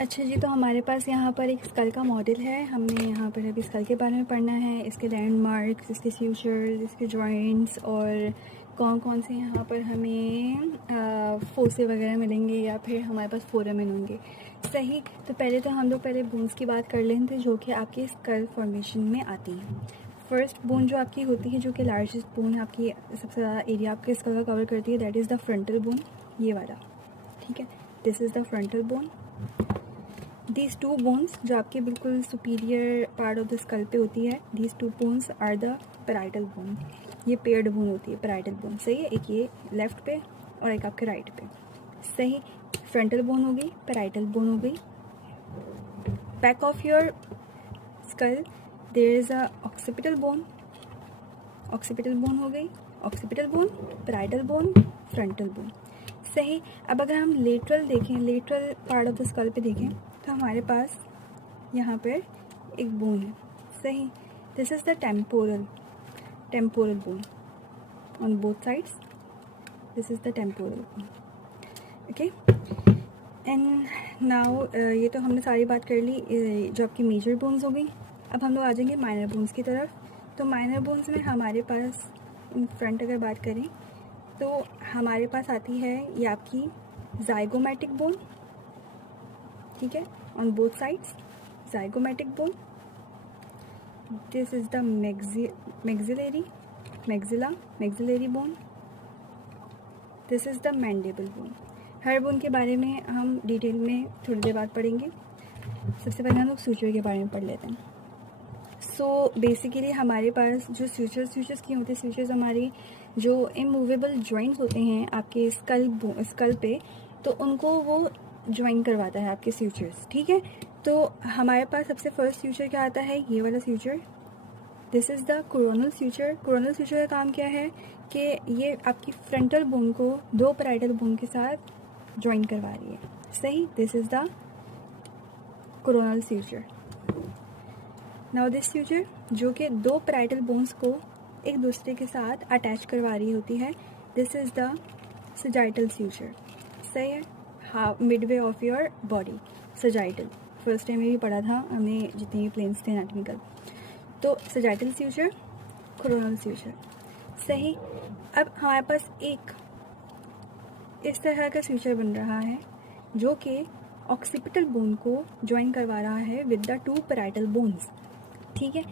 अच्छा जी, तो हमारे पास यहाँ पर एक स्कल का मॉडल है। हमने यहाँ पर अभी स्कल के बारे में पढ़ना है, इसके लैंडमार्क्स, इसके फ्यूचर्स, इसके जॉइंट्स और कौन कौन से यहाँ पर हमें फोसे वगैरह मिलेंगे या फिर हमारे पास फोरामेन होंगे। सही, तो पहले तो हम लोग पहले बोन्स की बात कर लेते हैं जो कि आपके स्कल फॉर्मेशन में आती हैं। फर्स्ट बोन जो आपकी होती है, जो कि लार्जेस्ट बोन आपकी सबसे ज़्यादा एरिया आपके स्कल का कवर करती है, that is the frontal bone, ये वाला। ठीक है, this is the frontal bone. These two bones जो आपके बिल्कुल superior part of the skull पे होती है, these two bones are the parietal bone. ये पेयर्ड बोन होती है, पैराइटल बोन। सही है, एक ये लेफ्ट पे और एक आपके राइट पे। सही, फ्रंटल बोन हो गई, पैराइटल बोन हो गई। Back of your skull there is a occipital bone, occipital bone हो गई, occipital bone, parietal bone, frontal bone. सही, अब अगर हम लेटरल देखें, lateral part of the skull पे देखें, तो हमारे पास यहाँ पर एक बोन है। सही, this is the temporal bone on both sides, this is the temporal bone. Okay, and now ये तो हमने सारी बात कर ली जो आपकी मेजर बोन्स हो गई। अब हम लोग आ जाएंगे माइनर बोन्स की तरफ। तो माइनर बोन्स में हमारे पास इन फ्रंट अगर बात करें तो हमारे पास आती है ये आपकी जाइगोमैटिक बोन। ठीक है, on both sides zygomatic bone. This is the maxillary bone. This is the mandible bone. Her bone के बारे में हम डिटेल में थोड़ी देर बाद पढ़ेंगे। सबसे पहले हम लोग सूचर के बारे में पढ़ लेते हैं। सो बेसिकली हमारे पास जो सूचर्स की होते हैं, सूचर्स हमारी जो इमूवेबल जॉइंट्स होते हैं आपके स्कल पे, तो उनको वो ज्वाइन करवाता है आपके सूचर्स। ठीक है, तो हमारे पास सबसे फर्स्ट सूचर क्या आता है, ये वाला suture. This is the coronal suture. Coronal suture का काम क्या है कि ये आपकी फ्रंटल बोन को दो पैराइटल बोन के साथ ज्वाइन करवा रही है। सही, this is the coronal suture. Now this suture जो कि दो पैराइटल बोन्स को एक दूसरे के साथ अटैच करवा रही होती है, this is the sagittal suture. सही है, half Midway of your body, sagittal. First time में भी पढ़ा था हमने जितने भी प्लेन्स थे एनाटॉमिकल। तो सजाइटल सूचर, कोरोनल सूचर। सही, अब हमारे पास एक इस तरह का सूचर बन रहा है जो कि ऑक्सीपिटल बोन को ज्वाइन करवा रहा है with the two parietal bones. ठीक है,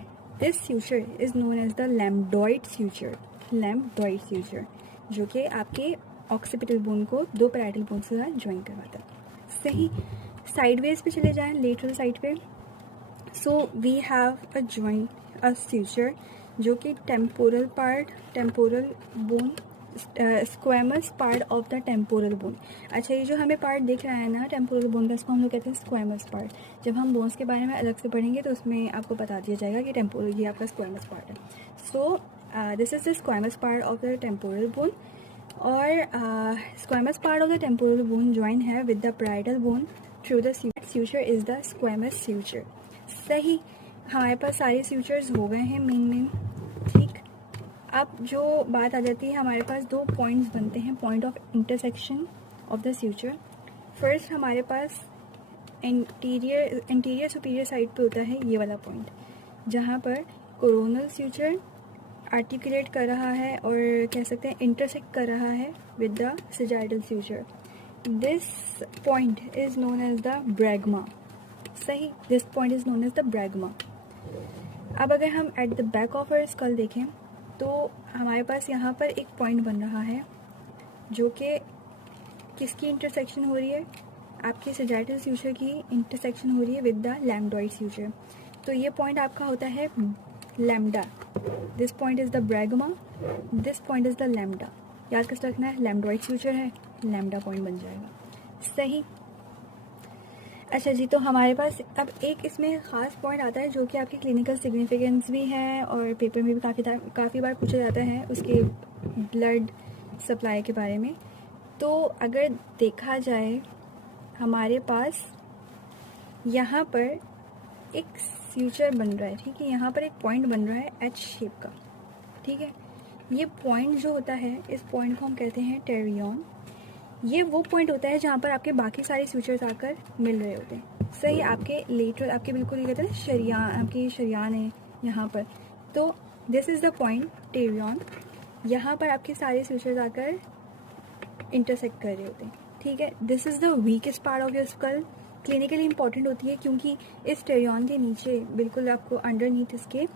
this suture is known as the lambdoid suture. Lambdoid suture जो कि आपके ऑक्सीपिटल बोन को दो पैराइटल बोन के साथ ज्वाइन करवाता है। सही, साइडवेज पे चले जाएं, लेटरल साइड पे। So we have a suture जो कि temporal bone, squamous part of the temporal bone. अच्छा, ये जो हमें पार्ट दिख रहा है ना टेम्पोरल बोन का, इसको हम लोग कहते हैं स्क्वैमस पार्ट। जब हम बोन्स के बारे में अलग से पढ़ेंगे तो उसमें आपको बता दिया जाएगा कि टेम्पोरल ये आपका स्क्वैमस पार्ट है। So this is the squamous part of the temporal bone. और squamous part of the temporal bone join है with the parietal bone through the suture is the squamous suture. सही, हमारे पास सारे sutures हो गए हैं main. ठीक, अब जो बात आ जाती है, हमारे पास दो पॉइंट्स बनते हैं, point of intersection of the suture. First हमारे पास इंटीरियर सुपीरियर साइड पे होता है ये वाला पॉइंट, जहाँ पर कोरोनल सूचर आर्टिकुलेट कर रहा है और कह सकते हैं इंटरसेक्ट कर रहा है with the sagittal suture. This point is known as the bregma. सही, this point is known as the bregma. अब अगर हम at the back of our skull देखें तो हमारे पास यहाँ पर एक पॉइंट बन रहा है जो कि किसकी इंटरसेक्शन हो रही है, आपके सजाइटल सूचर की इंटरसेक्शन हो रही है विद द लैम्बडॉइड सूचर। तो ये पॉइंट आपका होता है lambda. This point is the bregma, this point is the lambda. याद कैसे रखना है, लैम्बडॉइड सूचर है, लैम्डा पॉइंट बन जाएगा। सही, अच्छा जी, तो हमारे पास अब एक इसमें ख़ास पॉइंट आता है जो कि आपकी क्लिनिकल सिग्निफिकेंस भी है और पेपर में भी काफ़ी बार पूछा जाता है, उसके ब्लड सप्लाई के बारे में। तो अगर देखा जाए, हमारे पास यहाँ पर एक सूचर बन रहा है। ठीक है, यहाँ पर एक पॉइंट बन रहा है एच शेप का। ठीक है, ये पॉइंट जो होता है, इस पॉइंट को हम कहते हैं टेरियन। ये वो पॉइंट होता है जहाँ पर आपके बाकी सारे सूचर्स आकर मिल रहे होते हैं। सही, आपके लेटरल, आपके बिल्कुल ये कहते हैं शरियान, आपकी शरियान है यहाँ पर, तो दिस इज़ द पॉइंट टेरियन। यहाँ पर आपके सारे सूचर्स आकर इंटरसेक्ट कर रहे होते हैं, ठीक है। This is the weakest part of your skull, clinically important होती है क्योंकि इस टेरियन के नीचे बिल्कुल आपको अंडरनीथ इसके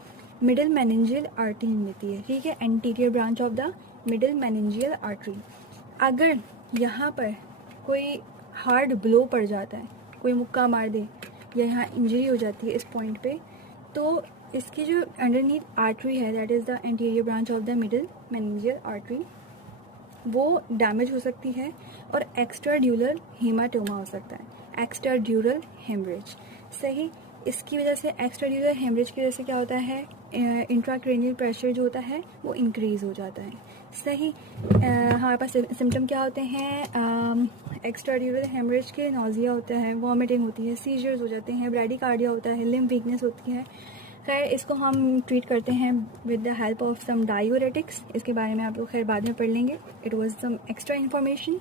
मिडिल मेनिंजियल आर्टरी मिलती है, ठीक है, anterior branch of the middle meningeal artery. अगर यहाँ पर कोई हार्ड ब्लो पड़ जाता है, कोई मुक्का मार दे या यहाँ इंजरी हो जाती है इस पॉइंट पे, तो इसकी जो अंडरनीथ आर्टरी है, that is the anterior branch of the middle meningeal artery, वो डैमेज हो सकती है और एक्स्ट्राड्यूरल हेमाटोमा हो सकता है, एक्स्ट्राड्यूरल हेमरेज। सही, इसकी वजह से एक्स्ट्राड्यूरल हेमरेज की वजह से क्या होता है, इंट्राक्रेनियल प्रेशर जो होता है वो इंक्रीज़ हो जाता है। सही, हमारे पास सिम्टम क्या होते हैं, एक्स्ट्राड्यूरल हेमरेज के नोजिया होता है, वॉमिटिंग होती है, सीजर्स हो जाते हैं, ब्रैडीकार्डिया होता है, लिम्ब वीकनेस होती है। खैर इसको हम ट्रीट करते हैं with the help of some diuretics, इसके बारे में आप लोग खैर बाद में पढ़ लेंगे, it was some extra information.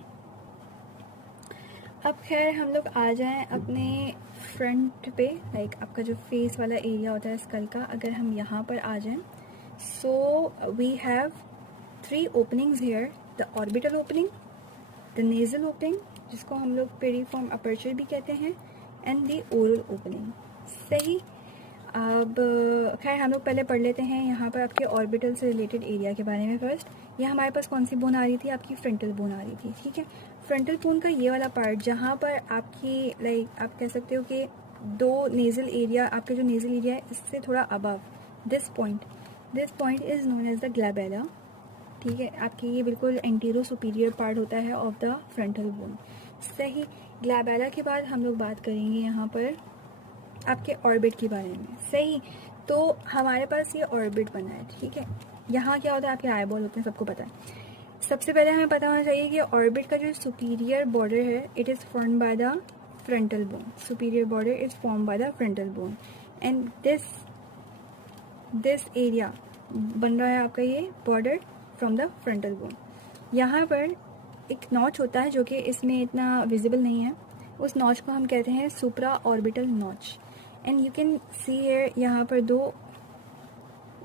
अब खैर हम लोग आ जाएं अपने फ्रंट पे, लाइक आपका जो फेस वाला एरिया होता है स्कल का, अगर हम यहाँ पर आ जाएं, so we have 3 openings here, the orbital opening, the nasal opening जिसको हम लोग पेरिफॉर्म अपर्चर भी कहते हैं, एंड द ओरल ओपनिंग। सही, अब खैर हम लोग पहले पढ़ लेते हैं यहाँ पर आपके ऑर्बिटल से रिलेटेड एरिया के बारे में। फर्स्ट, ये हमारे पास कौन सी बोन आ रही थी, आपकी फ्रंटल बोन आ रही थी, ठीक है। फ्रंटल बोन का ये वाला पार्ट जहाँ पर आपकी लाइक आप कह सकते हो कि 2 नेज़ल एरिया, आपका जो नेज़ल एरिया है इससे थोड़ा above, this point is known as the glabella, ठीक है। आपकी ये बिल्कुल एंटीरो सुपीरियर पार्ट होता है ऑफ द फ्रंटल बोन। सही, ग्लैबेला के बाद हम लोग बात करेंगे यहाँ पर आपके ऑर्बिट के बारे में। सही, तो हमारे पास ये ऑर्बिट बना है, ठीक है। यहाँ क्या होता है, आपके आई बॉल होते हैं, सबको पता है। सबसे पहले हमें पता होना चाहिए कि ऑर्बिट का जो सुपीरियर बॉर्डर है, it is formed by the frontal bone, superior border is formed by the frontal bone, and this area बन रहा है आपका ये border from the frontal bone. यहाँ पर एक नॉच होता है जो कि इसमें इतना विजिबल नहीं है, उस नॉच को हम कहते हैं supra orbital notch, and you can see here, यहाँ पर 2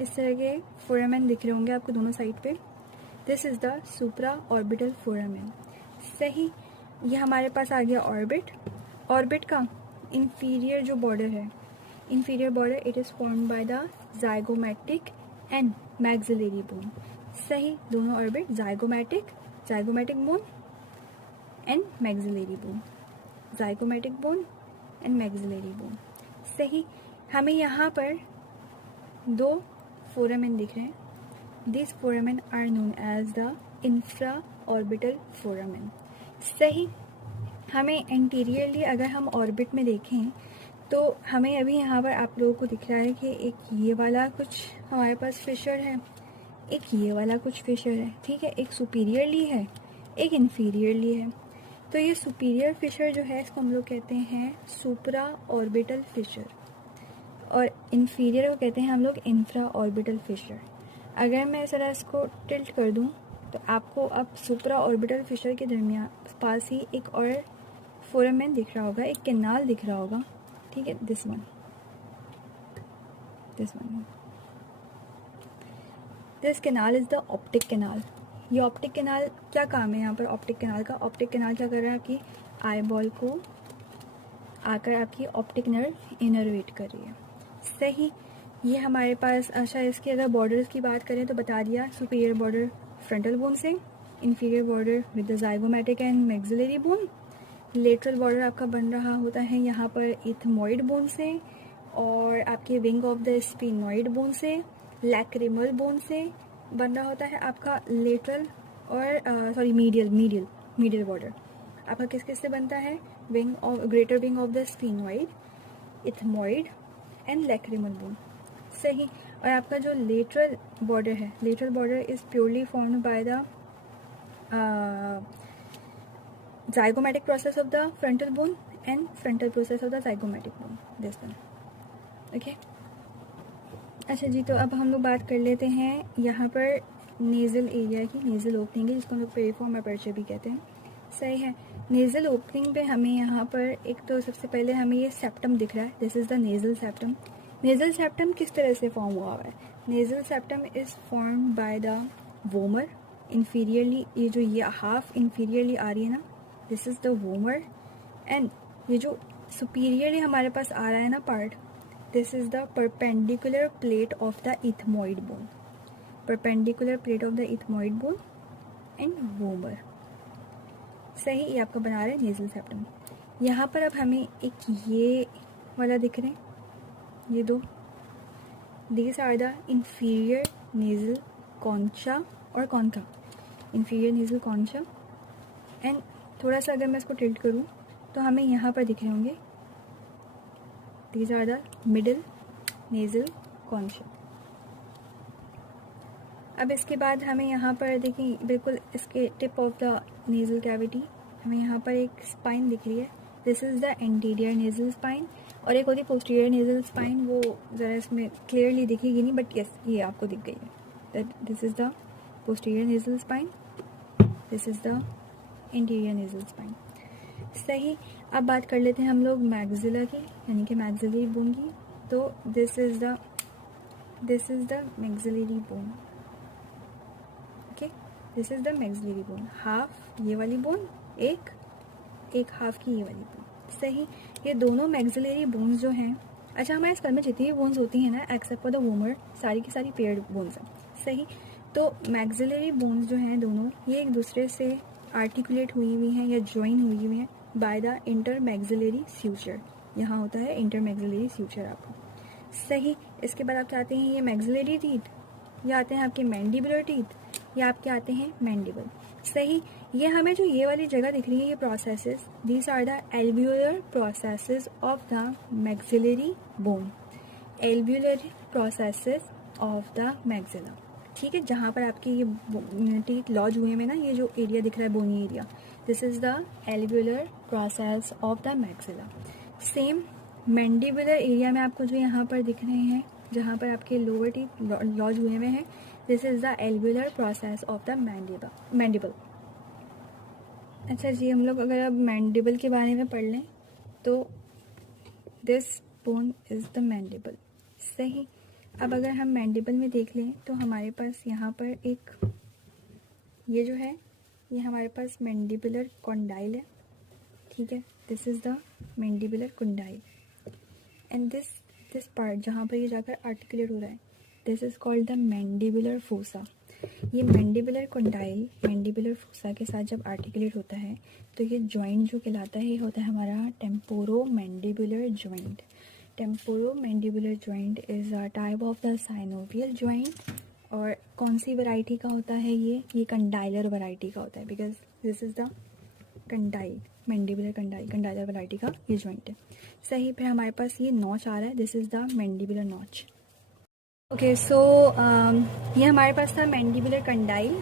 इस तरह के फोरामेन दिख रहे होंगे आपको दोनों साइड पे, this is the supra orbital foramen. सही, ये हमारे पास आ गया ऑर्बिट का इंफीरियर जो बॉर्डर है, inferior border it is formed by the zygomatic and maxillary bone. सही, दोनों orbit zygomatic bone and maxillary bone, zygomatic bone and maxillary bone. सही, हमें यहाँ पर 2 फोरामेन दिख रहे हैं, this foramen are known as the infra orbital foramen. सही, हमें एंटीरियरली अगर हम ऑर्बिट में देखें तो हमें अभी यहाँ पर आप लोगों को दिख रहा है कि एक ये वाला कुछ हमारे पास फिशर है, एक ये वाला कुछ फिशर है, ठीक है। एक सुपीरियरली है, एक इन्फीरियरली है। तो ये सुपीरियर फिशर जो है इसको हम लोग कहते हैं सुप्रा ऑर्बिटल फिशर, और इन्फीरियर को कहते हैं हम लोग इंफ्रा ऑर्बिटल फिशर। अगर मैं ज़रा इसको टिल्ट कर दूं तो आपको अब सुप्रा ऑर्बिटल फिशर के दरमियान पास ही एक और फोरामेन दिख रहा होगा, एक कैनाल दिख रहा होगा, ठीक है, this one, this canal is the optic canal. ये ऑप्टिक कैनाल क्या काम है यहाँ पर ऑप्टिक कैनाल का, ऑप्टिक कैनाल क्या कर रहा है, आपकी आई बॉल को आकर आपकी ऑप्टिक नर्व इनर्वेट कर रही है। सही, ये हमारे पास, अच्छा इसके अगर बॉर्डर्स की बात करें तो बता दिया, सुपीरियर बॉर्डर फ्रंटल बोन से, inferior border with the zygomatic and maxillary bone, lateral border आपका बन रहा होता है यहाँ पर इथमोइड बोन से, और आपके wing of the sphenoid bone से, लैक्रिमल बोन से बन रहा होता है आपका लेटरल और मीडियल बॉर्डर आपका किस किस से बनता है, wing of greater wing of the sphenoid, ethmoid and lacrimal bone. सही, और आपका जो lateral border is purely formed by the zygomatic process of the frontal bone and frontal process of the zygomatic bone, this one, okay। अच्छा जी, तो अब हम लोग बात कर लेते हैं यहाँ पर नेज़ल एरिया की, नेज़ल ओपनिंग है जिसको हम लोग पेरिफॉर्म अपर्चर भी कहते हैं। सही है, नेज़ल ओपनिंग पे हमें यहाँ पर एक तो सबसे पहले हमें ये सेप्टम दिख रहा है, this is the nasal septum. Nasal septum किस तरह से फॉर्म हुआ हुआ है? Nasal septum is form by the vomer inferiorly, ये जो ये हाफ इंफीरियरली आ रही है ना, this is the vomer, and ये जो सुपीरियरली हमारे पास आ रहा है ना part, this is the perpendicular plate of the ethmoid bone, perpendicular plate of the ethmoid bone and vomer. सही, ये आपका बना रहा है नेज़ल सेप्टम। यहाँ पर अब हमें एक ये वाला दिख रहे हैं, ये दो, these are the inferior nasal concha और concha, inferior nasal concha, and थोड़ा सा अगर मैं इसको टिल्ट करूँ तो हमें यहाँ पर दिख रहे होंगे, these are the middle nasal concha. अब इसके बाद हमें यहाँ पर देखें, बिल्कुल इसके tip of the nasal cavity हमें यहाँ पर एक स्पाइन दिख रही है, this is the anterior nasal spine, और एक होती है पोस्टीरियर नेज़ल स्पाइन, वो ज़रा इसमें क्लियरली दिखेगी नहीं, बट यस ये आपको दिख गई है, that this is the posterior nasal spine, this is the interior nasal spine. सही, अब बात कर लेते हैं हम लोग मैक्सिला की, यानी कि मैक्सिलरी बोन की। तो this is the maxillary bone, okay, this is the maxillary bone, half ये वाली बोन, एक हाफ की ये वाली बोन। सही, ये दोनों मैक्सिलरी बोन्स जो हैं, अच्छा हमारे स्कल में जितनी भी बोन्स होती हैं ना, एक्सेप्ट फॉर द वोमर, सारी की सारी पेयर्ड बोन्स हैं। सही, तो मैक्सिलरी बोन्स जो हैं दोनों, ये एक दूसरे से आर्टिकुलेट हुई हुई हैं या ज्वाइन हुई हुई हैं बाय द इंटर मैक्सिलरी स्यूचर, यहाँ होता है इंटर मैक्सिलरी स्यूचर आपको। सही, इसके बाद आप चाहते हैं ये मैक्सिलरी टीथ, या आते हैं आपके मैंडिबुलर टीथ, या आपके आते हैं मैंडिबल। सही, ये हमें जो ये वाली जगह दिख रही है, ये processes, these are the alveolar processes of the maxillary bone, alveolar processes of the maxilla. ठीक है, जहाँ पर आपके ये टीथ लॉज हुए में ना, ये जो एरिया दिख रहा है bony area, this is the alveolar process of the maxilla. Same mandibular area में आपको जो यहाँ पर दिख रहे हैं, जहाँ पर आपके लोअर टीथ लॉज हुए में हैं, this is the alveolar process of the mandible. अच्छा जी, हम लोग अगर अब मैंडिबल के बारे में पढ़ लें तो this bone is the mandible. सही, अब अगर हम मैंडिबल में देख लें तो हमारे पास यहाँ पर एक ये जो है, ये हमारे पास मैंडिबुलर कॉन्डाइल है, ठीक है, this is the mandibular condyle, and this part जहाँ पर ये जाकर आर्टिकुलेट हो रहा है, this is called the mandibular fossa. ये मैंडिबुलर कॉन्डाइल मैंडिबुलर फोसा के साथ जब आर्टिकुलेट होता है तो ये जॉइंट जो कहलाता है, ये होता है हमारा temporo mandibular joint. Temporo mandibular joint is a type of the synovial joint, और कौन सी वैरायटी का होता है ये कंडाइलर वैरायटी का होता है, because this is the condyle, mandibular condylar variety का ये जॉइंट है। सही, फिर हमारे पास ये नॉच आ रहा है, this is the mandibular notch. Okay, so ये हमारे पास था मैंडिबुलर कंडाइल।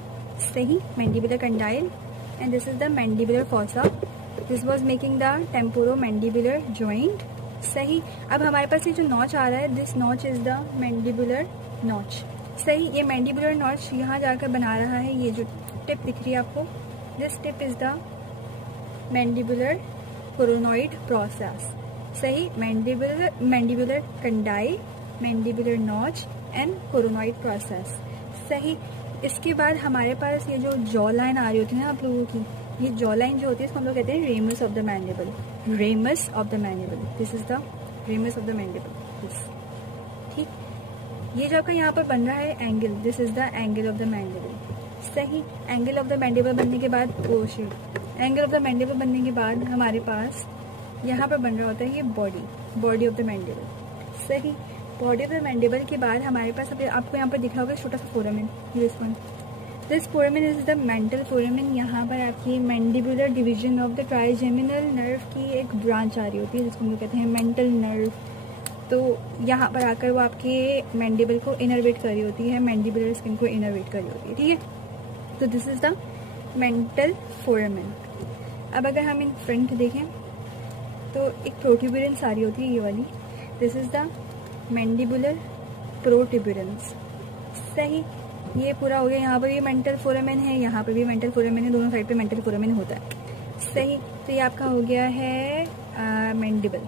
सही, mandibular condyle, and this is the mandibular fossa, this was making the temporo mandibular joint. सही, अब हमारे पास ये जो नॉच आ रहा है, this notch is the mandibular notch. सही, ये मैंडिबुलर नॉच यहाँ जाकर बना रहा है, ये जो टिप दिख रही है आपको, this tip is the mandibular coronoid process. सही, mandibular condyle, mandibular notch and coronoid process. सही, इसके बाद हमारे पास ये जो जॉ लाइन आ रही होती है ना आप लोगों की, ये जॉ लाइन जो होती है इसको हम लोग कहते हैं ramus of the mandible, ramus of the mandible, this is the ramus of the mandible. ठीक, ये जो आपका यहाँ पर बन रहा है angle, this is the angle of the mandible. सही, एंगल ऑफ द मैंडिबल बनने के बाद एंगल ऑफ द मैंडिबल बनने के बाद हमारे पास यहाँ पर बन रहा होता है ये बॉडी ऑफ द मैंडिबल। सही, बॉडी ऑफ द मैंडिबल के बाद हमारे पास आपको यहाँ पर दिख रहा होगा छोटा सा foramen, this foramen is the mental foramen. यहाँ पर आपकी mandibular division of the trigeminal nerve की एक ब्रांच आ रही होती है जिसको हम लोग कहते हैं मेंटल नर्व। तो यहाँ पर आकर वो आपके मैंडिबल को इनरवेट कर रही होती है, मैंडिबुलर स्किन को इनरवेट कर रही होती है। ठीक है, तो this is the mental foramen. अब अगर हम इन फ्रंट देखें तो एक प्रोट्यूबरेंस आ रही होती है ये वाली, this is the mandibular protuberance. सही, ये पूरा हो गया। यहाँ पर ये मेंटल फोरामेन है, यहाँ पर भी मेंटल फोरामेन है, दोनों साइड पे मेंटल फोरामेन होता है। सही, तो ये आपका हो गया है मैंडिबल।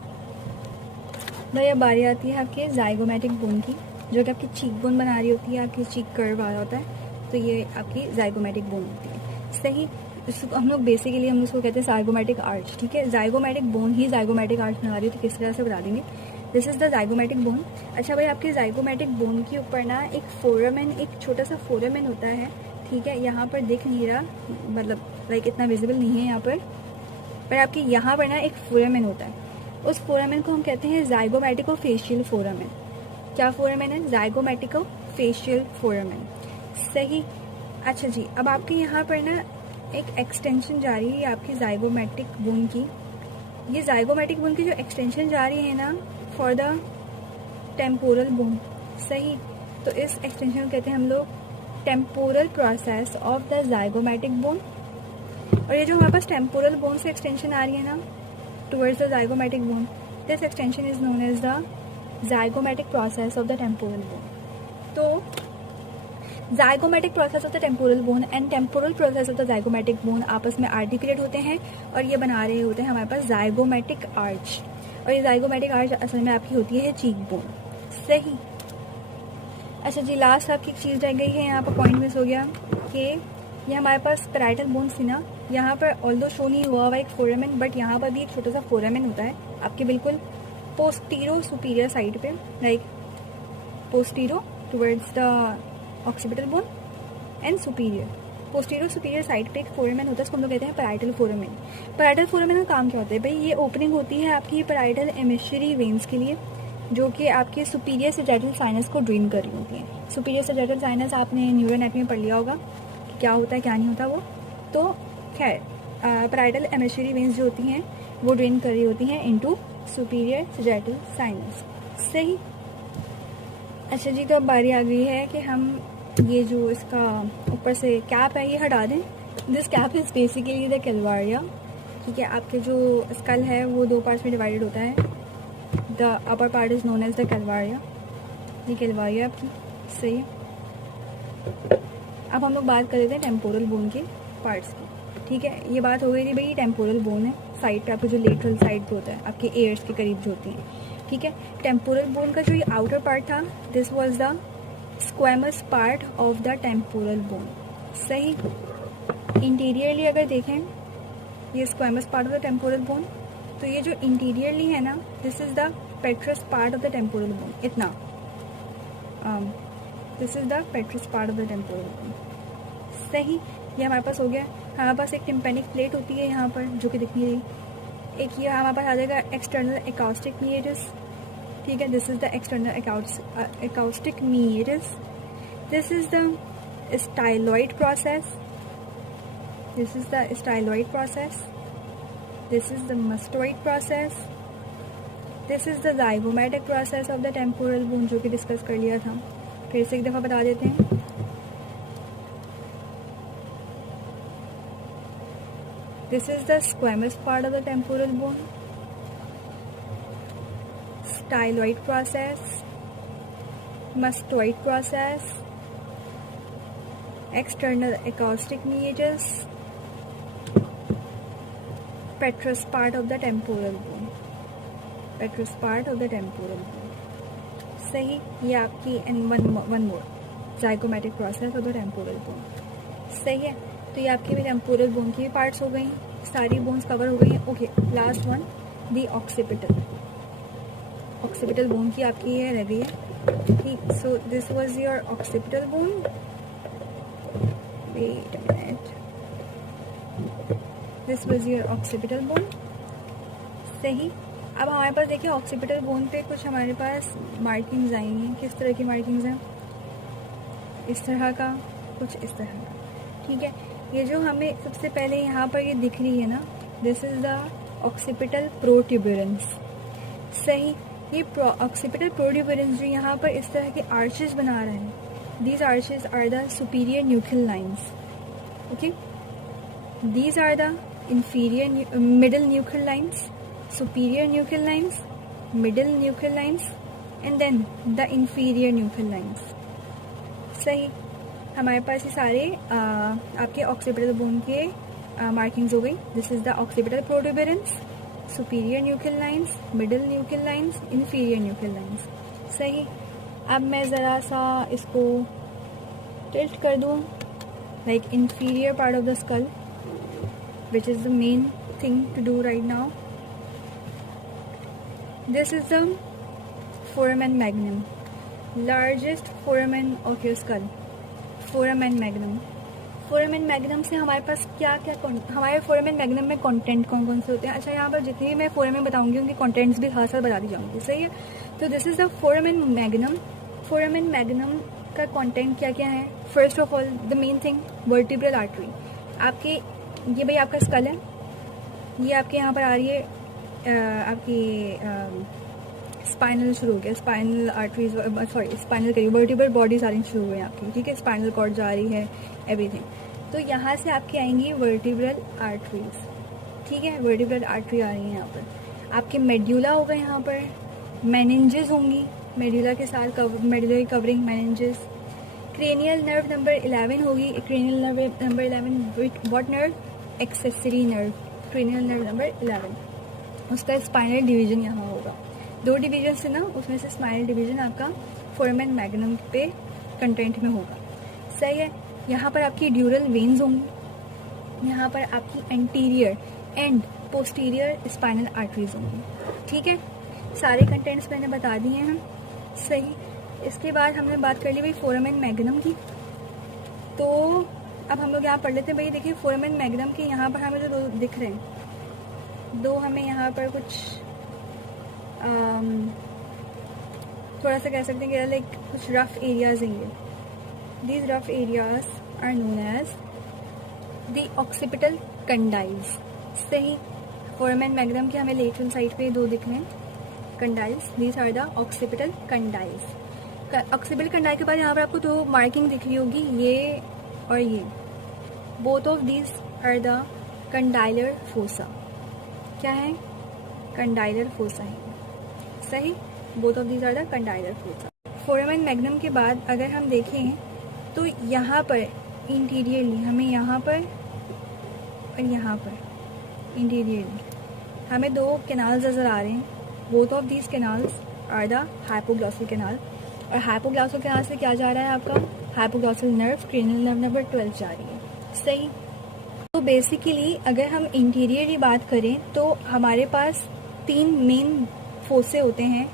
भाई अब बारी आती है आपके जाइगोमेटिक बोन की, जो कि आपकी चीक बोन बना रही होती है, आपकी चीक कर्व आ रहा होता है, तो ये आपकी जाइगोमेटिक बोन होती है। सही, इसको हम लोग बेसिकली हम उसको कहते हैं जाइगोमेटिक आर्च। ठीक है, जाइगोमेटिक बोन ही जाइगोमेटिक आर्च बना रही है, तो किस तरह से बता देंगे। This is the zygomatic bone. अच्छा भाई, आपके जाइगोमेटिक बोन के ऊपर ना एक फोरामेन, एक छोटा सा फोरामेन होता है। ठीक है, यहाँ पर दिख नहीं रहा, मतलब लाइक इतना विजिबल नहीं है यहाँ पर आपके यहाँ पर ना एक फोरामेन होता है। उस फोरामेन को हम कहते हैं जाइगोमेटिको फेशियल फोरामेन। क्या फोरामेन है? जाइगोमेटिको फेशियल फोरामेन। सही। अच्छा जी, अब आपके यहाँ पर ना एक एक्सटेंशन जा रही है आपकी जाइगोमेटिक बोन की। ये जाइगोमेटिक बोन की जो एक्सटेंशन जा रही है ना, फॉर द टेम्पोरल बोन। सही, तो इस एक्सटेंशन को कहते हैं हम लोग temporal process of the zygomatic bone. और ये जो हमारे पास टेम्पोरल बोन से एक्सटेंशन आ रही है ना towards the zygomatic bone, this extension is known as the zygomatic process of the temporal bone. तो zygomatic process of the temporal bone and temporal process of the zygomatic bone आपस में articulate होते हैं और ये बना रहे होते हैं हमारे पास जाइगोमेटिक आर्च। और ये जाइगोमेटिक आर्च असल में आपकी होती है चीक बोन। सही। अच्छा जी, लास्ट आपकी एक चीज़ रह गई है, यहाँ पर पॉइंट मिस हो गया कि ये हमारे पास पैराइटल बोन्स थी ना, यहाँ पर ऑल्दो शो नहीं हुआ एक फोरामेन, बट यहाँ पर भी एक छोटा सा फोरामेन होता है आपके बिल्कुल पोस्टीरो सुपीरियर साइड पे, like postero towards the occipital bone and superior. Postero superior side पे एक फोरामेन होता है, उसको हम लोग कहते हैं पैराइटल फोरामेन। पैराइटल फोरामेन का काम क्या होता है भाई? ये ओपनिंग होती है आपकी पैराइटल एमिशरी वेन्स के लिए, जो कि आपके सुपीरियर सैजिटल साइनस को ड्रेन कर रही होती है। सुपीरियर सैजिटल साइनस आपने न्यूरो एनाटॉमी में पढ़ लिया होगा कि क्या होता है क्या नहीं होता वो। तो खैर, पैराइटल एमिशरी वेन्स जो होती हैं वो ड्रेन कर रही होती हैं इनटू सुपीरियर सैजिटल साइनस। सही। अच्छा जी, तो अब बारी आ गई है कि हम ये जो इसका ऊपर से कैप है ये हटा दें। This cap is basically the calvaria. ठीक है, आपके जो स्कल है वो दो पार्ट्स में डिवाइडेड होता है। The upper part is known as the calvaria. ये कैलवारिया आपकी। सही है। अब हम लोग बात कर लेते हैं टेम्पोरल बोन के पार्ट्स की। ठीक है, ये बात हो गई थी भाई, टेम्पोरल बोन है साइड पे आपको जो लेटरल साइड पे होता है, आपके एयर्स के करीब जो होती हैं। ठीक है, टेम्पोरल बोन का जो ये आउटर पार्ट था, this was the squamous part of the temporal bone. सही। इंटीरियरली अगर देखें ये squamous part of the temporal bone, तो ये जो इंटीरियरली है ना, this is the petrous part of the temporal bone. इतना this is the petrous part of the temporal bone. सही, ये हमारे पास हो गया। हमारे पास एक टिम्पेनिक प्लेट होती है यहाँ पर जो कि दिख नहीं रही। एक ये हमारे पास आ जाएगा एक्सटर्नल एकाउस्टिक मीएटस। ठीक है, this is the external acoustic meatus. This is the styloid process. This is the styloid process. This is the mastoid process. This is the zygomatic process of the temporal bone, जो कि discuss कर लिया था। फिर से एक दफ़ा बता देते हैं। This is the squamous part of the temporal bone, styloid process, mastoid process, external acoustic meatus, petrous part of the temporal bone, petrous part of the temporal bone. सही, ये आपकी and one more zygomatic process of the temporal bone. सही है, तो ये आपके भी temporal bone की पार्ट्स हो गई, सारी बोन्स कवर हो गई हैं। Okay, last one the occipital. Occipital bone की आपकी ये रह गई है। ठीक, so this was your occipital bone. Wait a minute, this was your occipital bone. सही। अब हमारे पास देखिए ऑक्सीपिटल बोन पे कुछ हमारे पास मार्किंग्स आई हैं। किस तरह की मार्किंग्स हैं? इस तरह का, कुछ इस तरह का। ठीक है, ये जो हमें सबसे पहले यहाँ पर ये दिख रही है ना, this is the occipital protuberance. सही, ये ऑक्सीपिटल प्रोट्यूबरेंस जो यहाँ पर इस तरह के आर्चेस बना रहे हैं, these arches are the superior nuchal lines. Okay, these are the inferior middle nuclear lines, superior nuclear lines, middle nuclear lines and then the inferior nuclear lines। सही, हमारे पास ये सारे आपके ऑक्सीपिटल बोन के मार्किंग्स हो गई. This is the occipital protuberance, superior nuclear lines, middle nuclear lines, inferior nuclear lines. सही. अब मैं ज़रा सा इसको टिल्ट कर दूँ, like inferior part of the skull, which is the main thing to do right now. This is the foramen magnum, largest foramen of your skull. Foramen magnum. Foramen magnum से हमारे पास क्या क्या हमारे फोरामेन मैग्नम में content कौन कौन से होते हैं. अच्छा, यहाँ पर जितनी भी मैं फोरामेन बताऊंगी उनके कंटेंट्स भी साथ साथ बता दी जाऊंगी. सही है. तो this is the foramen magnum. Foramen magnum का कंटेंट क्या क्या है. First of all the main thing, vertebral artery. आपके ये भाई आपका स्कल है, ये आपके यहाँ पर आ रही है, आपकी स्पाइनल शुरू हो गया, स्पाइनल आर्टरीज, सॉरी स्पाइनल करिए, वर्टिब्रल बॉडी सारी शुरू हुई है आपकी. ठीक है. स्पाइनल कॉर्ड जा रही है, एवरीथिंग. तो यहाँ से आपकी आएंगी वर्टिब्रल आर्टरीज. ठीक है. वर्टिब्रल आर्टरी आ रही है यहाँ पर. आपके मेड्यूला होगा, यहाँ पर मेनिंजेस होंगी, मेड्यूला के साथ medullary covering meninges. Cranial nerve number 11 होगी. Cranial nerve number 11 what nerve, accessory nerve. Cranial nerve number 11, उसका स्पाइनल डिवीजन यहाँ होगा. 2 डिवीजन से ना, उसमें से स्पाइनल डिवीजन आपका फोरामेन मैग्नम पे कंटेंट में होगा. सही है. यहाँ पर आपकी ड्यूरल वेन्स होंगी, यहाँ पर आपकी anterior and posterior spinal arteries होंगी. ठीक है. सारे कंटेंट्स मैंने बता दिए हैं. सही. इसके बाद हमने बात कर ली भाई फोरामेन मैग्नम की. तो अब हम लोग यहाँ पढ़ लेते हैं. भाई देखिए फोरामेन मैग्नम के यहाँ पर हमें जो 2 दिख रहे हैं, 2 हमें यहाँ पर कुछ थोड़ा सा कह सकते हैं कि लाइक कुछ रफ एरियाज हैं ये. These rough areas are known as the occipital condyles. सही. फोरामेन मैग्नम के हमें लेटरल साइड पे 2 दिख रहे हैं condyles. These are the occipital condyles. Occipital condyle के बाद यहाँ पर आपको 2 मार्किंग दिख रही होगी, ये और ये. Both of these are the condylar fossa. क्या है? कंडाइलर फोसा है. सही. Both of these are the condylar fossa. Foramen magnum के बाद अगर हम देखें तो यहाँ पर इंटीरियरली हमें यहाँ पर और यहाँ पर इंटीरियरली हमें 2 कैनाल्स नज़र आ रहे हैं. Both of these canals are the hypoglossal canal. और हाइपोग्लॉसल कैनाल से क्या जा रहा है आपका? Hypoglossal nerve, cranial nerve number 12 जा रही है. सही. तो बेसिकली अगर हम इंटीरियरली बात करें तो हमारे पास 3 मेन फोसे होते हैं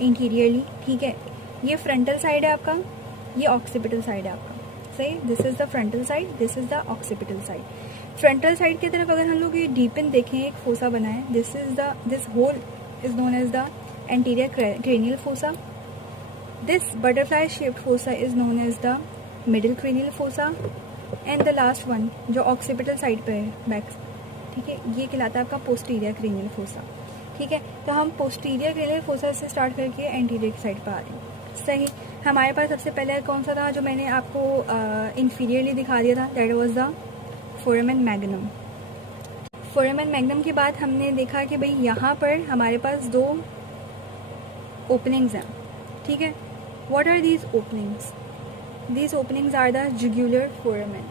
इंटीरियरली. ठीक है. ये फ्रंटल साइड है आपका, ये ऑक्सीपिटल साइड है आपका. सही. This is the frontal side, this is the occipital side. Frontal side की तरफ अगर हम लोग ये डीपिन देखें, एक फोसा बना है. This hole is known as the anterior cranial fossa. This butterfly shaped fossa is known as the middle cranial fossa. And the last one जो ऑक्सीपिटल साइड पे है बैक. ठीक है. ये कहलाता है आपका पोस्टीरियर क्रेनियल फोसा. ठीक है. तो हम पोस्टीरियर क्रेनियल फोसा से स्टार्ट करके एंटीरियर की साइड पर आ रहे हैं. सही. हमारे पास सबसे पहले कौन सा था जो मैंने आपको इंफीरियरली दिखा दिया था? That was the foramen magnum. Foramen magnum के बाद हमने देखा कि भाई यहाँ पर हमारे पास 2 ओपनिंग्स हैं. ठीक है. What are these openings? These openings are the jugular foramen.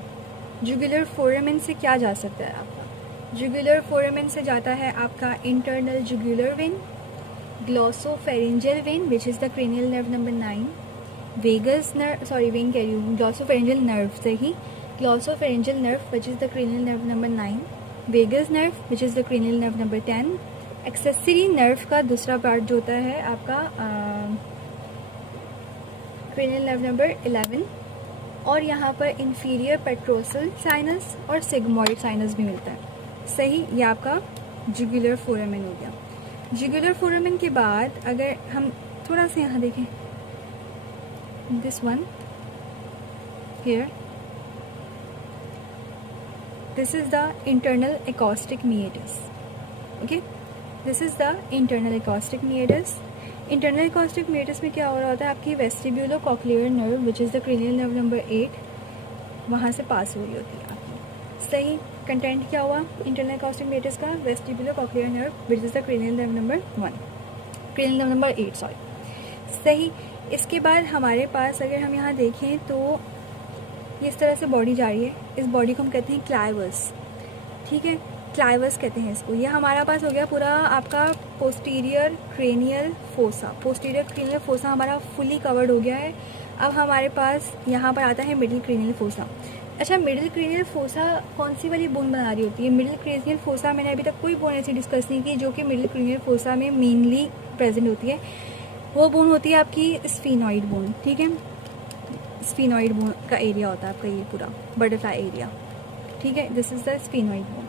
Jugular foramen से क्या जा सकता है आपका? जुगुलर फोरामेन से जाता है आपका internal jugular vein, glossopharyngeal vein which is the cranial nerve number 9, vagus nerve, sorry vein कह रही हूँ, ग्लॉसोफेरेंजियल नर्व से ही, glossopharyngeal nerve which is the cranial nerve number 9, vagus nerve which is the cranial nerve number 10. Accessory nerve का दूसरा part जो होता है आपका क्रेनियल नर्व नंबर 11. और यहाँ पर इंफीरियर पेट्रोसल साइनस और सिग्मोइड साइनस भी मिलता है. सही. ये आपका जुगुलर फोरामेन हो गया. जुगुलर फोरामेन के बाद अगर हम थोड़ा सा यहाँ देखें, this one here, this is the internal acoustic meatus. Okay. This is the internal acoustic meatus. Internal acoustic meatus में क्या हो रहा होता है? आपकी vestibulo cochlear nerve which is the cranial nerve number 8 वहाँ से पास हो रही होती है आपकी. सही. कंटेंट क्या हुआ इंटरनल एकॉस्टिक मीएटस का? Vestibulo cochlear nerve which is the cranial nerve number 1, cranial nerve number 8 sorry. सही. इसके बाद हमारे पास अगर हम यहाँ देखें तो इस तरह से बॉडी जा रही है. इस बॉडी को हम कहते हैं क्लाइवस. ठीक है, क्लाइवस कहते हैं इसको। ये हमारा पास हो गया पूरा आपका posterior cranial fossa. Posterior cranial fossa हमारा फुली कवर्ड हो गया है। अब हमारे पास यहाँ पर आता है मिडिल क्रेनियल फोसा। अच्छा, मिडिल क्रेनियल फोसा कौन सी वाली बोन बना रही होती है? मिडिल क्रेनियल फोसा मैंने अभी तक कोई बोन ऐसी डिस्कस नहीं की जो कि मिडिल क्रेनियल फोसा में मेनली प्रेजेंट होती है। वो बोन होती है आपकी स्फीनॉइड बोन। ठीक है, स्फीनॉइड बोन का एरिया होता है आपका ये पूरा बटरफ्लाई एरिया। ठीक है, this is the sphenoid bone.